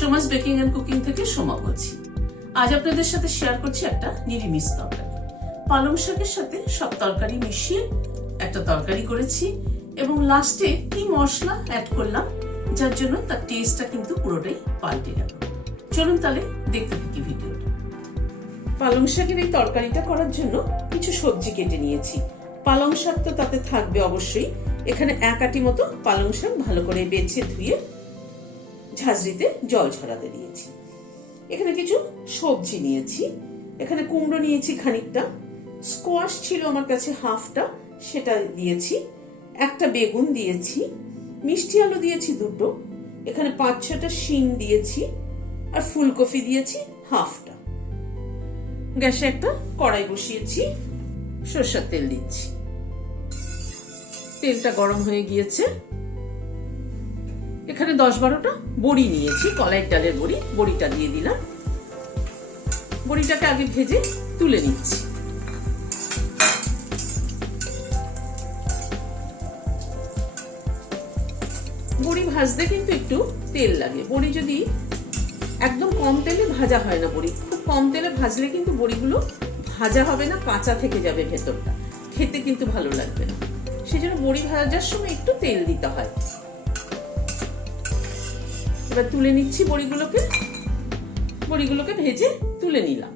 Soma's baking and cooking থেকে সোমা বলছি। আজ আপনাদের সাথে শেয়ার করছি একটা নিরামিষ তরকারি। পালং শাকের সাথে সব তরকারি মিশিয়ে একটা তরকারি করেছি এবং লাস্টে কি মশলা অ্যাড করলাম যার জন্য তার টেস্টটা কিন্তু পুরোটাই পাল্টে গেল। চলুন তাহলে দেখতে থাকি ভিডিওটা। পালং শাকের এই তরকারিটা করার জন্য কিছু সবজি কেটে নিয়েছি। পালং শাক তো তাতে থাকবে অবশ্যই। এখানে এক আটি মতো পালং শাক ভালো করে বেছে ধুয়ে ঝাঁঝরিতে জল ঝরাতে দিয়েছি। এখানে কিছু সবজি নিয়েছি। এখানে কুমড়ো নিয়েছি খানিকটা, স্কোয়াশ ছিল আমার কাছে হাফটা, সেটা দিয়েছি। একটা বেগুন দিয়েছি, মিষ্টি আলু দিয়েছি দুটো, এখানে 5-6টা শিম দিয়েছি, আর ফুলকপি দিয়েছি হাফটা। গ্যাসে একটা কড়াই বসিয়েছি, সরষের তেল দিচ্ছি। তেলটা গরম হয়ে গিয়েছে। এখানে 10-12টা বড়ি নিয়েছি, কলাইয়ের ডালের বড়ি। বড়িটা দিয়ে দিলাম। বড়িটাকে আগে ভেজে তুলে নিচ্ছি। বড়ি ভাজতে কিন্তু একটু তেল লাগে। বড়ি যদি একদম কম তেলে ভাজা হয় না, বড়ি খুব কম তেলে ভাজলে কিন্তু বড়িগুলো ভাজা হবে না, কাঁচা থেকে যাবে ভেতরটা, খেতে কিন্তু ভালো লাগবে না। সেজন্য বড়ি ভাজার সময় একটু তেল দিতে হয়। এবার তুলে নিচ্ছি বড়িগুলোকে ভেজে তুলে নিলাম।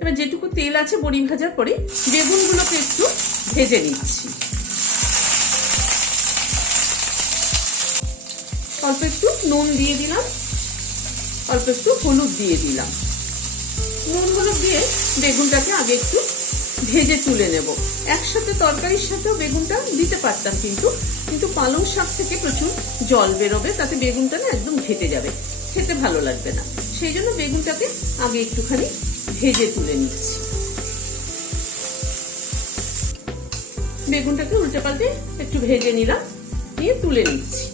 এবার যেটুকু তেল আছে বড়ি ভাজার পরে বেগুনগুলোকে একটু ভেজে নিচ্ছি। অল্প একটু নুন দিয়ে দিলাম, অল্প একটু হলুদ দিয়ে দিলাম। নুন হলুদ দিয়ে বেগুনটাকে আগে একটু ভেজে তুলে নেব। একসাথে তরকারির সাথেও বেগুনটা দিতে পারতাম, কিন্তু পালং শাক থেকে প্রচুর জল বেরোবে, তাতে বেগুনটা না একদম ঘেটে যাবে, খেতে ভালো লাগবে না। সেই জন্য বেগুনটাকে আগে একটুখানি ভেজে তুলে নিচ্ছি। বেগুনটাকে উল্টে পাল্টে একটু ভেজে নিলাম, নিয়ে তুলে নিচ্ছি।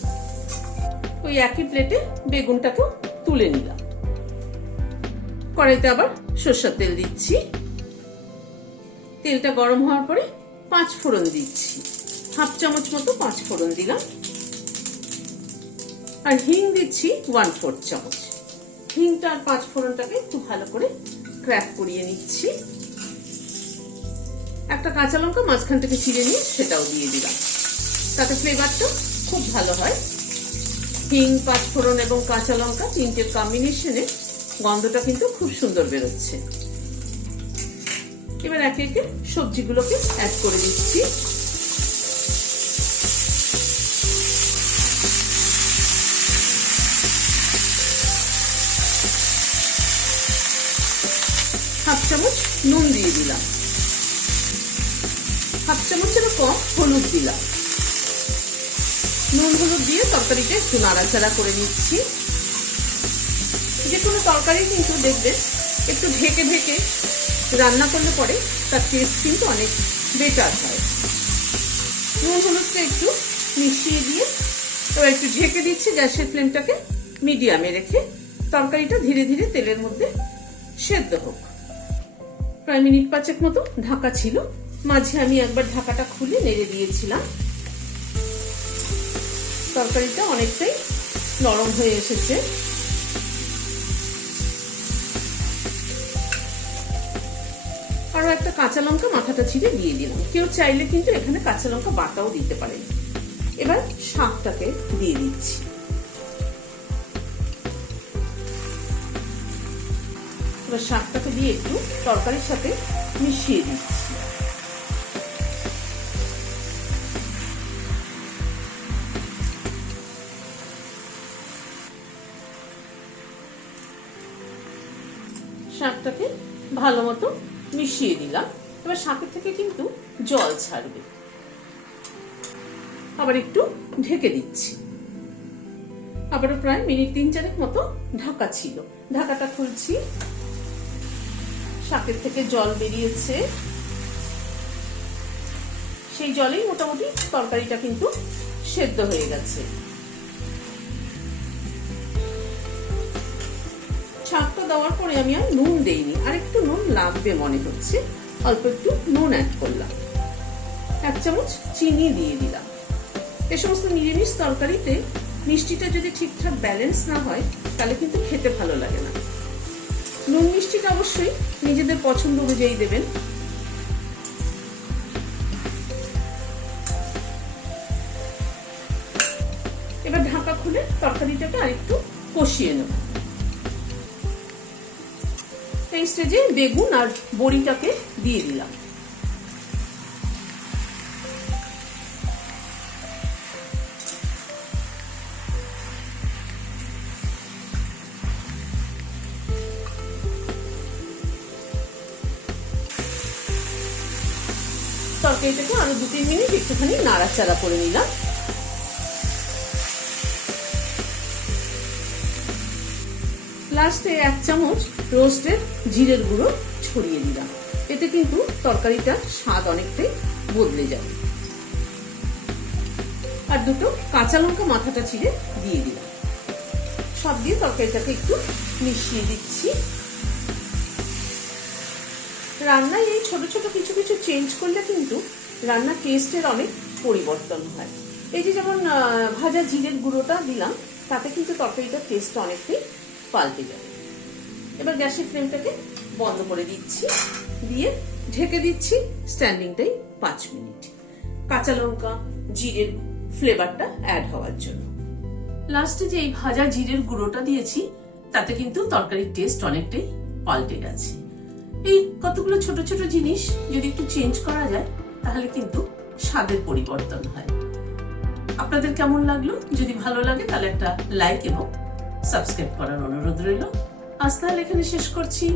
ওই একই প্লেটে বেগুনটাকেও তুলে নিলাম। কড়াইতে আবার সরষের তেল দিচ্ছি। তেলটা গরম হওয়ার পরে 5 ফোড়ন দিচ্ছি। হাফ চামচ মতো 5 ফোড়ন দিলাম। আর হিং দিচ্ছি 1/4 চামচ। হিংটা আর 5 ফোড়নটাকে একটু ভালো করে ক্র্যাক করিয়ে নিচ্ছি। একটা কাঁচা লঙ্কা মাঝখান থেকে ছিঁড়ে নিয়ে সেটাও দিয়ে দিলাম, তাতে ফ্লেভারটা খুব ভালো হয়। হিং, 5 ফোড়ন এবং কাঁচা লঙ্কা তিনটের কম্বিনেশনে গন্ধটা কিন্তু খুব সুন্দর বেরোচ্ছে। এবার একে একে সবজিগুলোকে অ্যাড করে দিচ্ছি। হাফ চামচ নুন দিয়ে দিলাম, হাফ চামচেরও কম হলুদ দিলাম। নুন হলুদ দিয়ে তরকারিটা একটু নাড়াচাড়া করে নিচ্ছি। যে কোনো তরকারি কিন্তু দেখবেন একটু ঢেকে ঢেকে রান্না করলে পরে তার টেস্ট কিন্তু অনেক বেটার হয়। নুন হলুদটা একটু মিশিয়ে দিয়ে এবার একটু ঢেকে দিচ্ছি। গ্যাসের ফ্লেমটাকে মিডিয়ামে রেখে তরকারিটা ধীরে ধীরে তেলের মধ্যে সেদ্ধ হোক। প্রায় মিনিট 5 মতো ঢাকা ছিল, মাঝে আমি একবার ঢাকাটা খুলে নেড়ে দিয়েছিলাম। তরকারিটা অনেকটাই নরম হয়ে এসেছে। আরো একটা কাঁচা লঙ্কা মাথাটা ছিঁড়ে দিয়ে দিলাম। কেউ চাইলে কিন্তু এখানে কাঁচা লঙ্কা বাটাও দিতে পারেন। এবার শাকটাকে দিয়ে দিচ্ছি। এবার শাকটাকে দিয়ে একটু তরকারির সাথে মিশিয়ে দিচ্ছি। শাকটাকে ভালো মতো মিশিয়ে দিলাম। এবার শাকের থেকে কিন্তু জল ছাড়বে। আবার একটু ঢেকে দিচ্ছি। আবারও প্রায় মিনিট 3-4 মতো ঢাকা ছিল। ঢাকাটা খুলছি। শাকের থেকে জল বেরিয়েছে, সেই জলেই মোটামুটি তরকারিটা কিন্তু সেদ্ধ হয়ে গেছে। শাকটা দেওয়ার পরে আমি আর নুন দেইনি, আর একটু নুন লাগবে মনে হচ্ছে, অল্প একটু নুন অ্যাড করলাম। 1 চামচ চিনি দিয়ে দিলাম। এই সমস্ত নিরামিষ তরকারিতে মিষ্টিটা যদি ঠিকঠাক ব্যালেন্স না হয় তাহলে কিন্তু খেতে ভালো লাগে না। নুন মিষ্টিটা অবশ্যই নিজেদের পছন্দ অনুযায়ী দেবেন। এবার ঢাকা খুলে তরকারিটাকে আরেকটু কষিয়ে নেব। এই স্টেজে বেগুন আর বড়িটাকে দিয়ে দিলাম। তরকারিটাকে আরো 2-3 মিনিট একটুখানি নাড়াচাড়া করে নিলাম। লাস্টে 1 চামচ রোস্টেড জিরের গুঁড়ো ছড়িয়ে দিলাম। এতে কিন্তু তরকারিটার স্বাদ অনেকটাই বদলে যাবে। আর 2টো কাঁচা লঙ্কা মাথাটা চিড়ে দিয়ে দিলাম। সব দিয়ে তরকারিটাকে একটু মিশিয়ে দিচ্ছি। রান্নায় এই ছোট ছোট কিছু কিছু চেঞ্জ করলে কিন্তু রান্নার টেস্টের অনেক পরিবর্তন হয়। এই যে যেমন ভাজা জিরের গুঁড়োটা দিলাম, তাতে কিন্তু তরকারিটার টেস্ট অনেকটাই পাল্টে যাবে। এবার গ্যাসের ফ্লেমটাকে বন্ধ করে দিচ্ছি, দিয়ে ঢেকে দিচ্ছি স্ট্যান্ডিং টাইম 5 মিনিট, কাঁচা লঙ্কা জিরের ফ্লেভারটা অ্যাড হওয়ার জন্য। লাস্টে যে এই ভাজা জিরের গুঁড়োটা দিয়েছি তাতে কিন্তু তরকারির টেস্ট অনেকটাই পাল্টে গেছে। এই কতগুলো ছোট ছোট জিনিস যদি একটু চেঞ্জ করা যায় তাহলে কিন্তু স্বাদের পরিবর্তন হয়। আপনাদের কেমন লাগলো? যদি ভালো লাগে তাহলে একটা লাইক এবং সাবস্ক্রাইব করার অনুরোধ রইল। আজ তাহলে এখানে শেষ করছি।